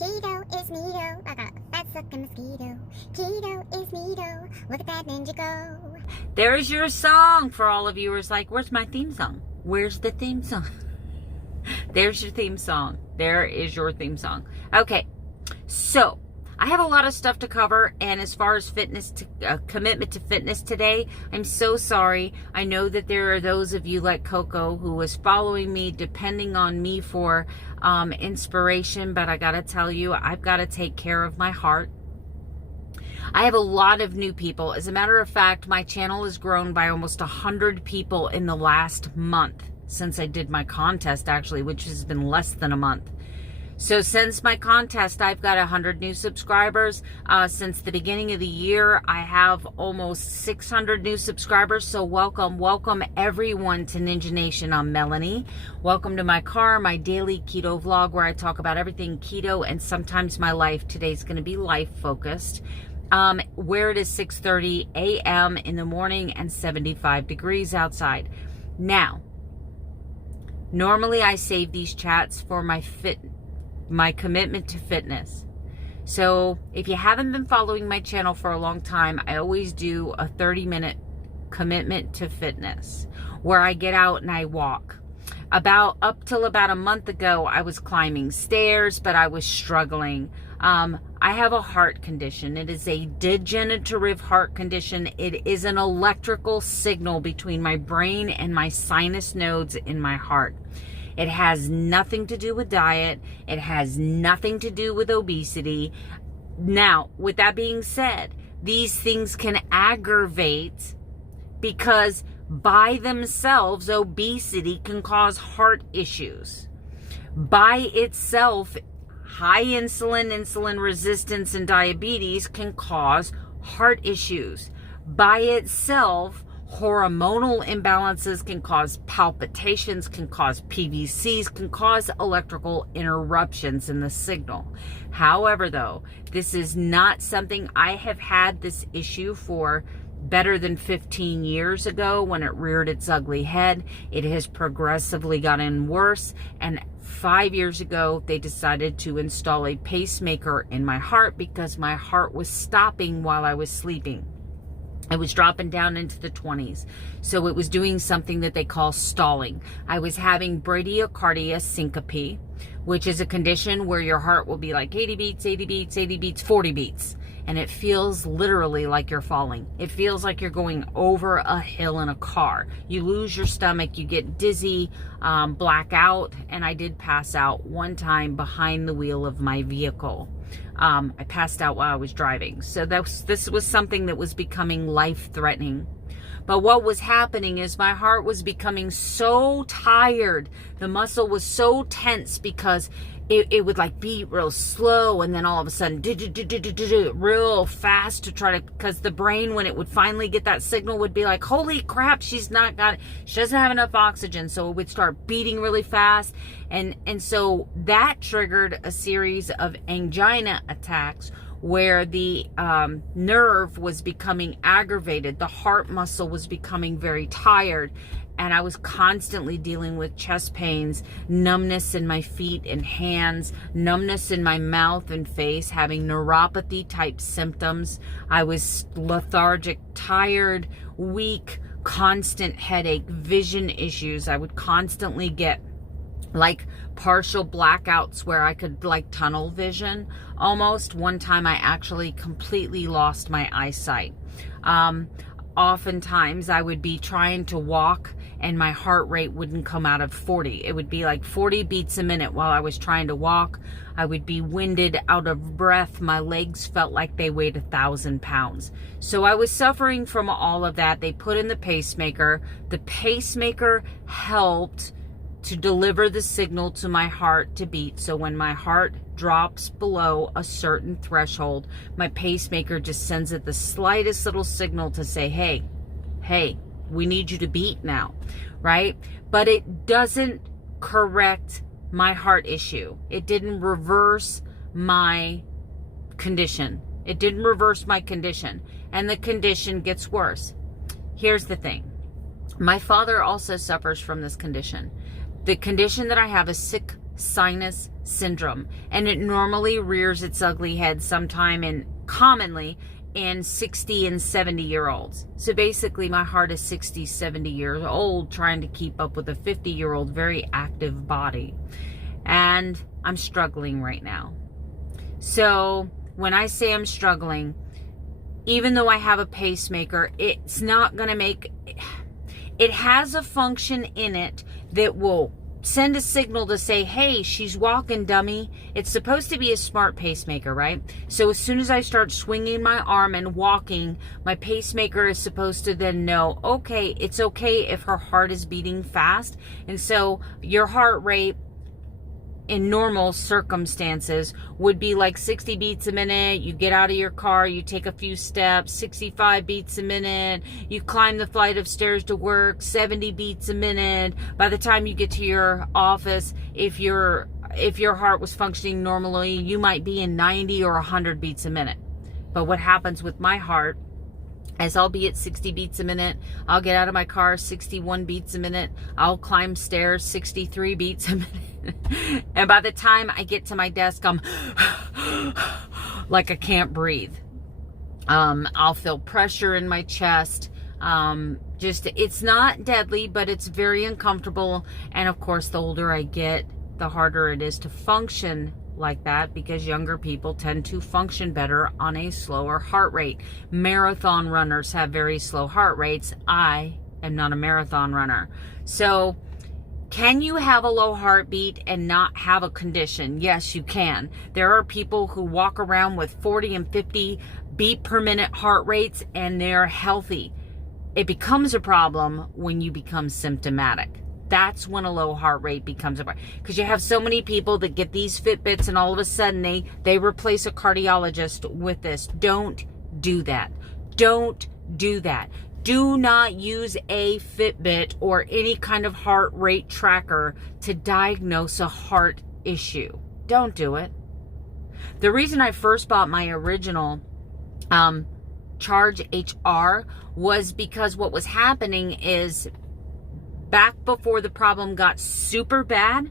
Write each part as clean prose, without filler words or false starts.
Keto is neato, like a fat-sucking mosquito. Keto is neato, look at that ninja go. There's your song for all of you who are like, where's my theme song? Where's the theme song? There's your theme song. There is your theme song. Okay, so I have a lot of stuff to cover, and as far as fitness, commitment to fitness today, I'm so sorry. I know that there are those of you like Coco who was following me, depending on me for inspiration, but I gotta tell you, I've got to take care of my heart. I have a lot of new people. As a matter of fact, my channel has grown by almost 100 people in the last month since I did my contest, actually, which has been less than a month. So since my contest, I've got 100 new subscribers. Since the beginning of the year, I have almost 600 new subscribers. So welcome everyone to Ninja Nation. I'm Melanie. Welcome to my daily keto vlog where I talk about everything keto and sometimes my life. Today's going to be life focused. Where it is 6:30 a.m. in the morning and 75 degrees outside. Now, normally I save these chats for my commitment to fitness. So if you haven't been following my channel for a long time, I always do a 30-minute commitment to fitness where I get out and I walk. Up till about a month ago, I was climbing stairs, but I was struggling. I have a heart condition. It is a degenerative heart condition. It is an electrical signal between my brain and my sinus nodes in my heart. It has nothing to do with diet. It has nothing to do with obesity. Now, with that being said, these things can aggravate because by themselves, obesity can cause heart issues. By itself, high insulin resistance, and diabetes can cause heart issues. By itself, hormonal imbalances can cause palpitations, can cause PVCs, can cause electrical interruptions in the signal. However, though, this is not something I have had this issue for better than 15 years ago when it reared its ugly head. It has progressively gotten worse, and 5 years ago they decided to install a pacemaker in my heart because my heart was stopping while I was sleeping. I was dropping down into the 20s. So it was doing something that they call stalling. I was having bradycardia syncope, which is a condition where your heart will be like 80 beats, 80 beats, 80 beats, 40 beats. And it feels literally like you're falling. It feels like you're going over a hill in a car. You lose your stomach, you get dizzy, black out, and I did pass out one time behind the wheel of my vehicle. I passed out while I was driving. So this was something that was becoming life-threatening. But what was happening is my heart was becoming so tired. The muscle was so tense because it would like beat real slow, and then all of a sudden real fast to try to, because the brain, when it would finally get that signal, would be like, holy crap, she doesn't have enough oxygen. So it would start beating really fast. And so that triggered a series of angina attacks where the nerve was becoming aggravated. The heart muscle was becoming very tired. And I was constantly dealing with chest pains, numbness in my feet and hands, numbness in my mouth and face, having neuropathy type symptoms. I was lethargic, tired, weak, constant headache, vision issues. I would constantly get like partial blackouts where I could like tunnel vision almost. One time I actually completely lost my eyesight. Oftentimes I would be trying to walk and my heart rate wouldn't come out of 40. It would be like 40 beats a minute while I was trying to walk. I would be winded, out of breath. My legs felt like they weighed 1,000 pounds. So I was suffering from all of that. They put in the pacemaker. The pacemaker helped to deliver the signal to my heart to beat. So when my heart drops below a certain threshold, my pacemaker just sends it the slightest little signal to say, hey, we need you to beat now, right? But it doesn't correct my heart issue. It didn't reverse my condition. It didn't reverse my condition. And the condition gets worse. Here's the thing. My father also suffers from this condition. The condition that I have is sinus syndrome. And it normally rears its ugly head sometime commonly in 60 and 70-year-olds. So basically my heart is 60, 70 years old trying to keep up with a 50-year-old very active body. And I'm struggling right now. So when I say I'm struggling, even though I have a pacemaker, it's not going to make... It has a function in it that will send a signal to say, hey, she's walking, dummy. It's supposed to be a smart pacemaker, right? So as soon as I start swinging my arm and walking, my pacemaker is supposed to then know, okay, it's okay if her heart is beating fast. And so your heart rate in normal circumstances would be like 60 beats a minute. You get out of your car, you take a few steps, 65 beats a minute. You climb the flight of stairs to work, 70 beats a minute. By the time you get to your office, if your heart was functioning normally, you might be in 90 or 100 beats a minute. But what happens with my heart is I'll be at 60 beats a minute. I'll get out of my car, 61 beats a minute. I'll climb stairs, 63 beats a minute. And by the time I get to my desk, I'm like I can't breathe. I'll feel pressure in my chest. It's not deadly, but it's very uncomfortable. And of course, the older I get, the harder it is to function like that, because younger people tend to function better on a slower heart rate. Marathon runners have very slow heart rates. I am not a marathon runner. So can you have a low heartbeat and not have a condition? Yes, you can. There are people who walk around with 40 and 50 beat per minute heart rates and they're healthy. It becomes a problem when you become symptomatic. That's when a low heart rate becomes a problem. Because you have so many people that get these Fitbits and all of a sudden they replace a cardiologist with this. Don't do that. Don't do that. Do not use a Fitbit or any kind of heart rate tracker to diagnose a heart issue. Don't do it. The reason I first bought my original Charge HR was because what was happening is back before the problem got super bad,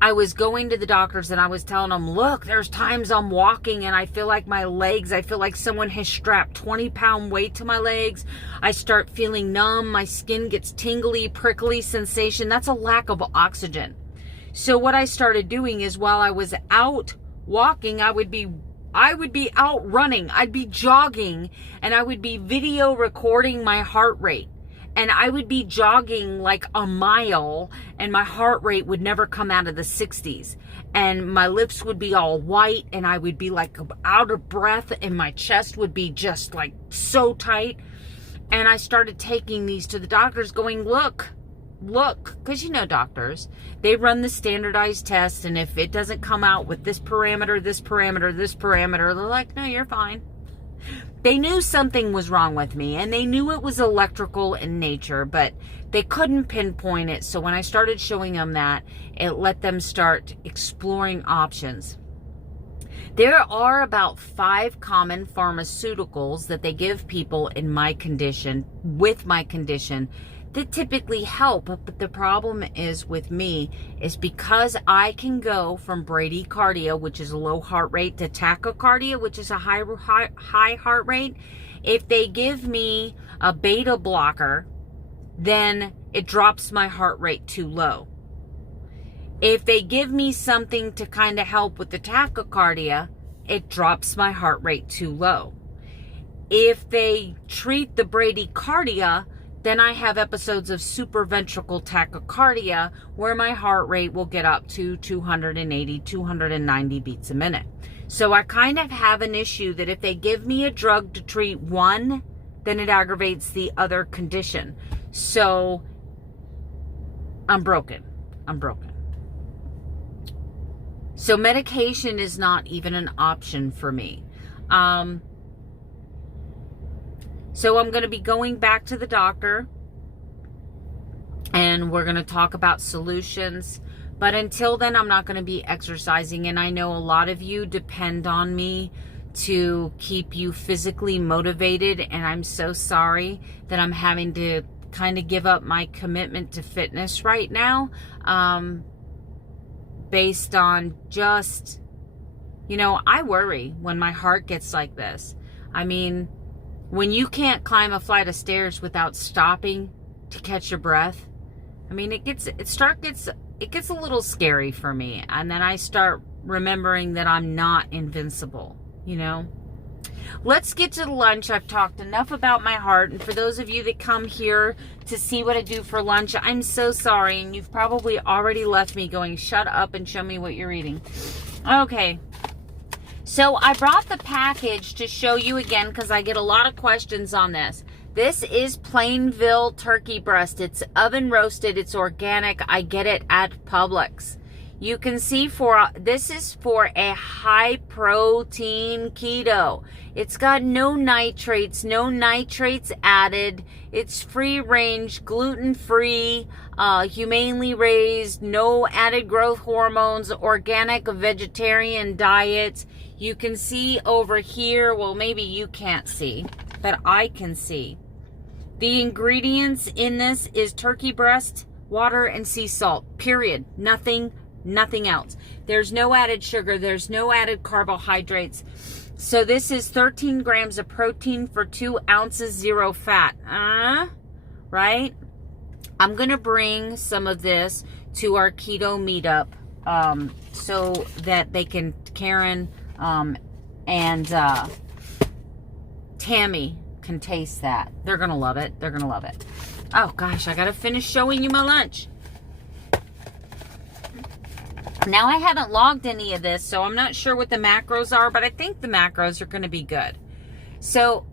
I was going to the doctors and I was telling them, look, there's times I'm walking and I feel like my legs, I feel like someone has strapped 20-pound weight to my legs. I start feeling numb. My skin gets tingly, prickly sensation. That's a lack of oxygen. So what I started doing is while I was out walking, I would be out running. I'd be jogging and I would be video recording my heart rate. And I would be jogging like a mile and my heart rate would never come out of the 60s. And my lips would be all white and I would be like out of breath and my chest would be just like so tight. And I started taking these to the doctors going, look, because you know doctors, they run the standardized test. And if it doesn't come out with this parameter, they're like, no, you're fine. They knew something was wrong with me and they knew it was electrical in nature, but they couldn't pinpoint it. So when I started showing them that, it let them start exploring options. There are about 5 common pharmaceuticals that they give people in my condition, with my condition, that typically help. But the problem is with me is because I can go from bradycardia, which is a low heart rate, to tachycardia, which is a high heart rate. If they give me a beta blocker, then it drops my heart rate too low. If they give me something to kind of help with the tachycardia, it drops my heart rate too low. If they treat the bradycardia, then I have episodes of supraventricular tachycardia where my heart rate will get up to 280, 290 beats a minute. So I kind of have an issue that if they give me a drug to treat one, then it aggravates the other condition. So I'm broken. So medication is not even an option for me. So I'm going to be going back to the doctor and we're going to talk about solutions. But until then, I'm not going to be exercising. And I know a lot of you depend on me to keep you physically motivated. And I'm so sorry that I'm having to kind of give up my commitment to fitness right now. based on just, you know, I worry when my heart gets like this. I mean, when you can't climb a flight of stairs without stopping to catch your breath, I mean, it gets a little scary for me. And then I start remembering that I'm not invincible, you know. Let's get to the lunch. I've talked enough about my heart. And for those of you that come here to see what I do for lunch, I'm so sorry. And you've probably already left me going, shut up and show me what you're eating. Okay. So I brought the package to show you again because I get a lot of questions on this. This is Plainville turkey breast. It's oven roasted. It's organic. I get it at Publix. You can see this is for a high protein keto. It's got no nitrates added. It's free range, gluten free, humanely raised, no added growth hormones, organic vegetarian diet. You can see over here, well, maybe you can't see, but I can see. The ingredients in this is turkey breast, water, and sea salt, period. Nothing else. There's no added sugar. There's no added carbohydrates. So this is 13 grams of protein for 2 ounces, 0 fat. Right? I'm going to bring some of this to our keto meetup so that they can, Karen and Tammy can taste that. They're going to love it. They're going to love it. Oh, gosh, I got to finish showing you my lunch. Now, I haven't logged any of this, so I'm not sure what the macros are, but I think the macros are going to be good. So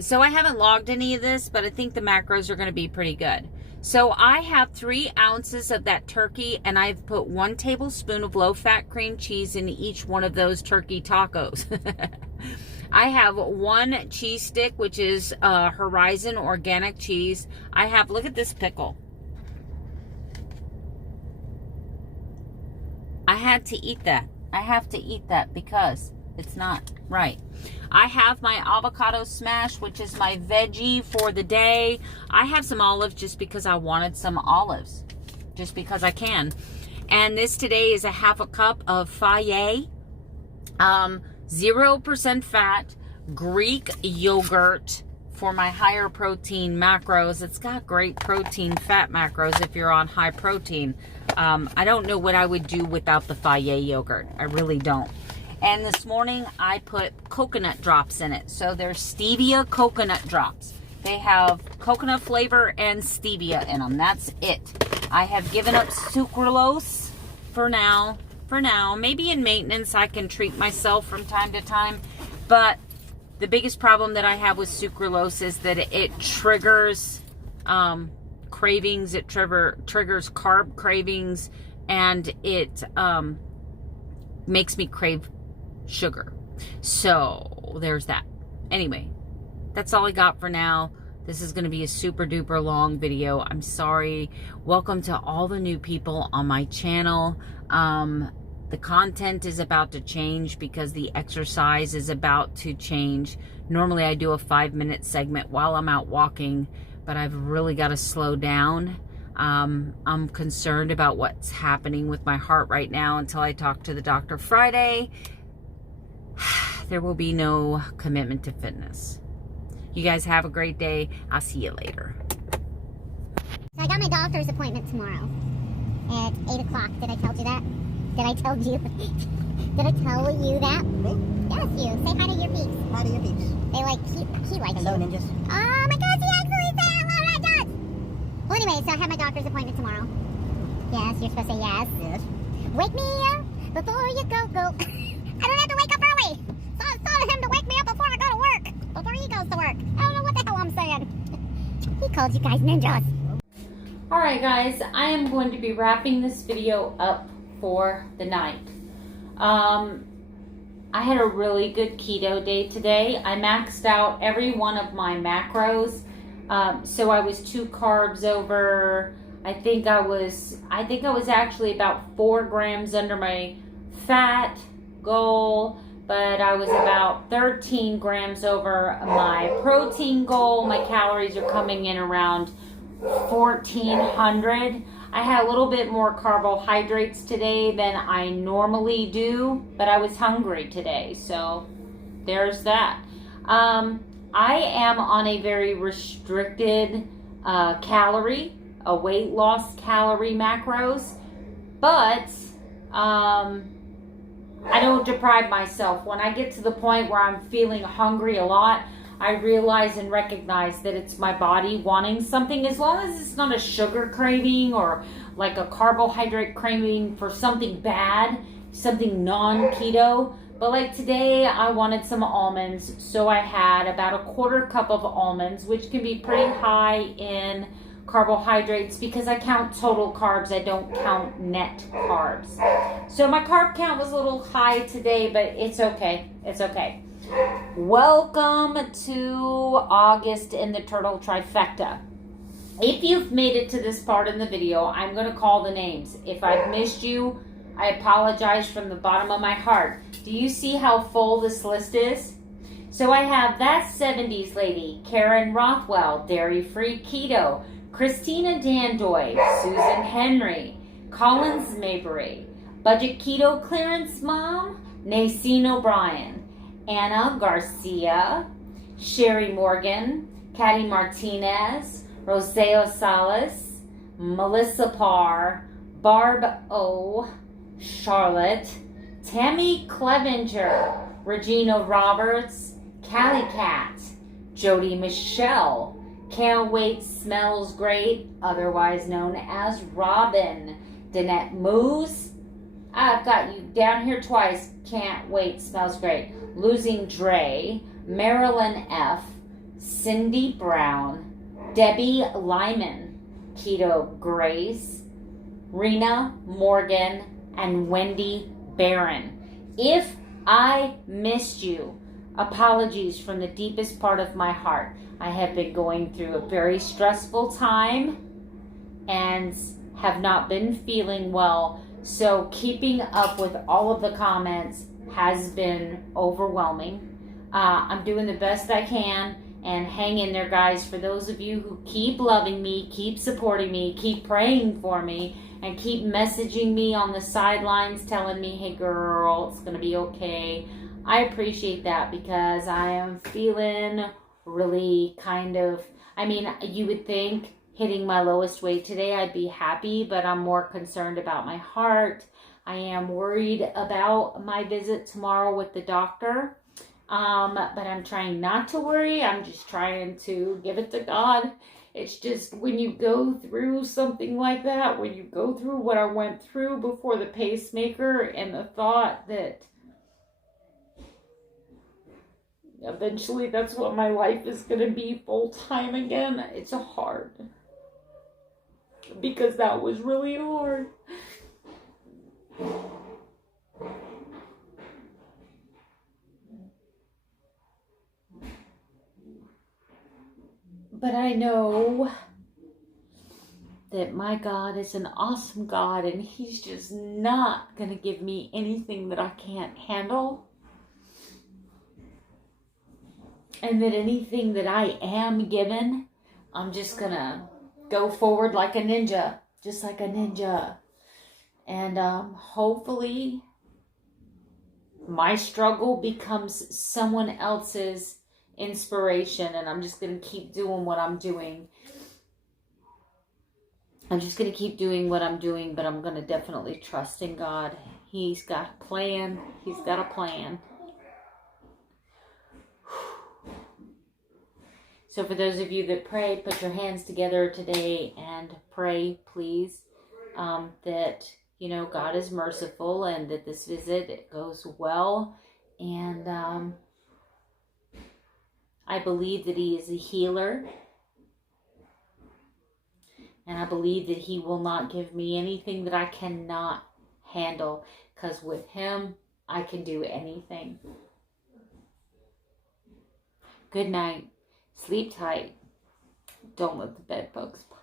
I haven't logged any of this, but I think the macros are going to be pretty good. So I have 3 ounces of that turkey, and I've put 1 tablespoon of low-fat cream cheese in each one of those turkey tacos. I have 1 cheese stick, which is Horizon organic cheese. I have, look at this pickle. I had to eat that. I have to eat that because it's not right. I have my avocado smash, which is my veggie for the day. I have some olives just because I wanted some olives. Just because I can. And this today is a 1/2 cup of Fage. 0% fat Greek yogurt for my higher protein macros. It's got great protein fat macros if you're on high protein. I don't know what I would do without the Fage yogurt. I really don't. And this morning I put coconut drops in it. So there's stevia coconut drops. They have coconut flavor and stevia in them. That's it. I have given up sucralose for now. Maybe in maintenance I can treat myself from time to time. But the biggest problem that I have with sucralose is that it triggers cravings. It triggers carb cravings, and it makes me crave sugar. So there's that. Anyway, that's all I got for now. This is going to be a super duper long video. I'm sorry. Welcome to all the new people on my channel. The content is about to change because the exercise is about to change. Normally I do a 5-minute segment while I'm out walking, but I've really got to slow down. I'm concerned about what's happening with my heart right now until I talk to the doctor Friday. There will be no commitment to fitness. You guys have a great day. I'll see you later. So I got my doctor's appointment tomorrow at 8 o'clock. Did I tell you that? Did I tell you? Did I tell you that? Me? Yes, you. Say hi to your peeps. Hi to your peeps. They like, he likes Hello, you. ninjas. Oh my gosh, he actually said hello, that does. Well, anyway, so I have my doctor's appointment tomorrow. Yes, you're supposed to say yes. Yes. Wake me up before you go. I don't have to wake up early. So I told him to wake me up before I go to work. Before he goes to work. I don't know what the hell I'm saying. He called you guys ninjas. Alright guys, I am going to be wrapping this video up for the night. I had a really good keto day today. I maxed out every one of my macros. So I was 2 carbs over. I think I was actually about 4 grams under my fat goal, but I was about 13 grams over my protein goal. My calories are coming in around 1,400. I had a little bit more carbohydrates today than I normally do, but I was hungry today, so there's that. I am on a very restricted a weight loss calorie macros, but I don't deprive myself. When I get to the point where I'm feeling hungry a lot, I realize and recognize that it's my body wanting something, as long as it's not a sugar craving or like a carbohydrate craving for something bad, something non-keto. But like today, I wanted some almonds, so I had about a quarter cup of almonds, which can be pretty high in carbohydrates because I count total carbs, I don't count net carbs. So my carb count was a little high today, but it's okay. It's okay. Welcome to August in the Turtle Trifecta. If you've made it to this part in the video, I'm going to call the names. If I've missed you, I apologize from the bottom of my heart. Do you see how full this list is? So I have That 70s Lady, Karen Rothwell, Dairy Free Keto, Christina Dandoy, Susan Henry, Collins Mabry, Budget Keto Clearance Mom, Nacine O'Brien, Anna Garcia, Sherry Morgan, Patty Martinez, Roseo Salas, Melissa Parr, Barb O, Charlotte, Tammy Clevenger, Regina Roberts, Callie Cat, Jody Michelle, Can't Wait Smells Great, otherwise known as Robin, Danette Moose, I've got you down here twice, Can't Wait Smells Great, Losing Dre, Marilyn F, Cindy Brown, Debbie Lyman, Keto Grace, Rena Morgan, and Wendy Barron. If I missed you, apologies from the deepest part of my heart. I have been going through a very stressful time and have not been feeling well. So keeping up with all of the comments has been overwhelming. I'm doing the best I can, and hang in there, guys. For those of you who keep loving me, keep supporting me, keep praying for me, and keep messaging me on the sidelines telling me, hey girl, it's gonna be okay. I appreciate that, because I am feeling really you would think hitting my lowest weight today I'd be happy, but I'm more concerned about my heart. I am worried about my visit tomorrow with the doctor, but I'm trying not to worry. I'm just trying to give it to God. It's just when you go through something like that, when you go through what I went through before the pacemaker, and the thought that eventually that's what my life is going to be full time again, it's hard. Because that was really hard. But I know that my God is an awesome God, and He's just not going to give me anything that I can't handle. And that anything that I am given, I'm just going to go forward like a ninja, just like a ninja. And hopefully my struggle becomes someone else's inspiration, and I'm just going to keep doing what I'm doing. I'm just going to keep doing what I'm doing, but I'm going to definitely trust in God. He's got a plan. He's got a plan. So for those of you that pray, put your hands together today and pray, please, that, God is merciful, and that this visit goes well. And I believe that He is a healer. And I believe that He will not give me anything that I cannot handle, because with Him, I can do anything. Good night. Sleep tight. Don't let the bed bugs bite.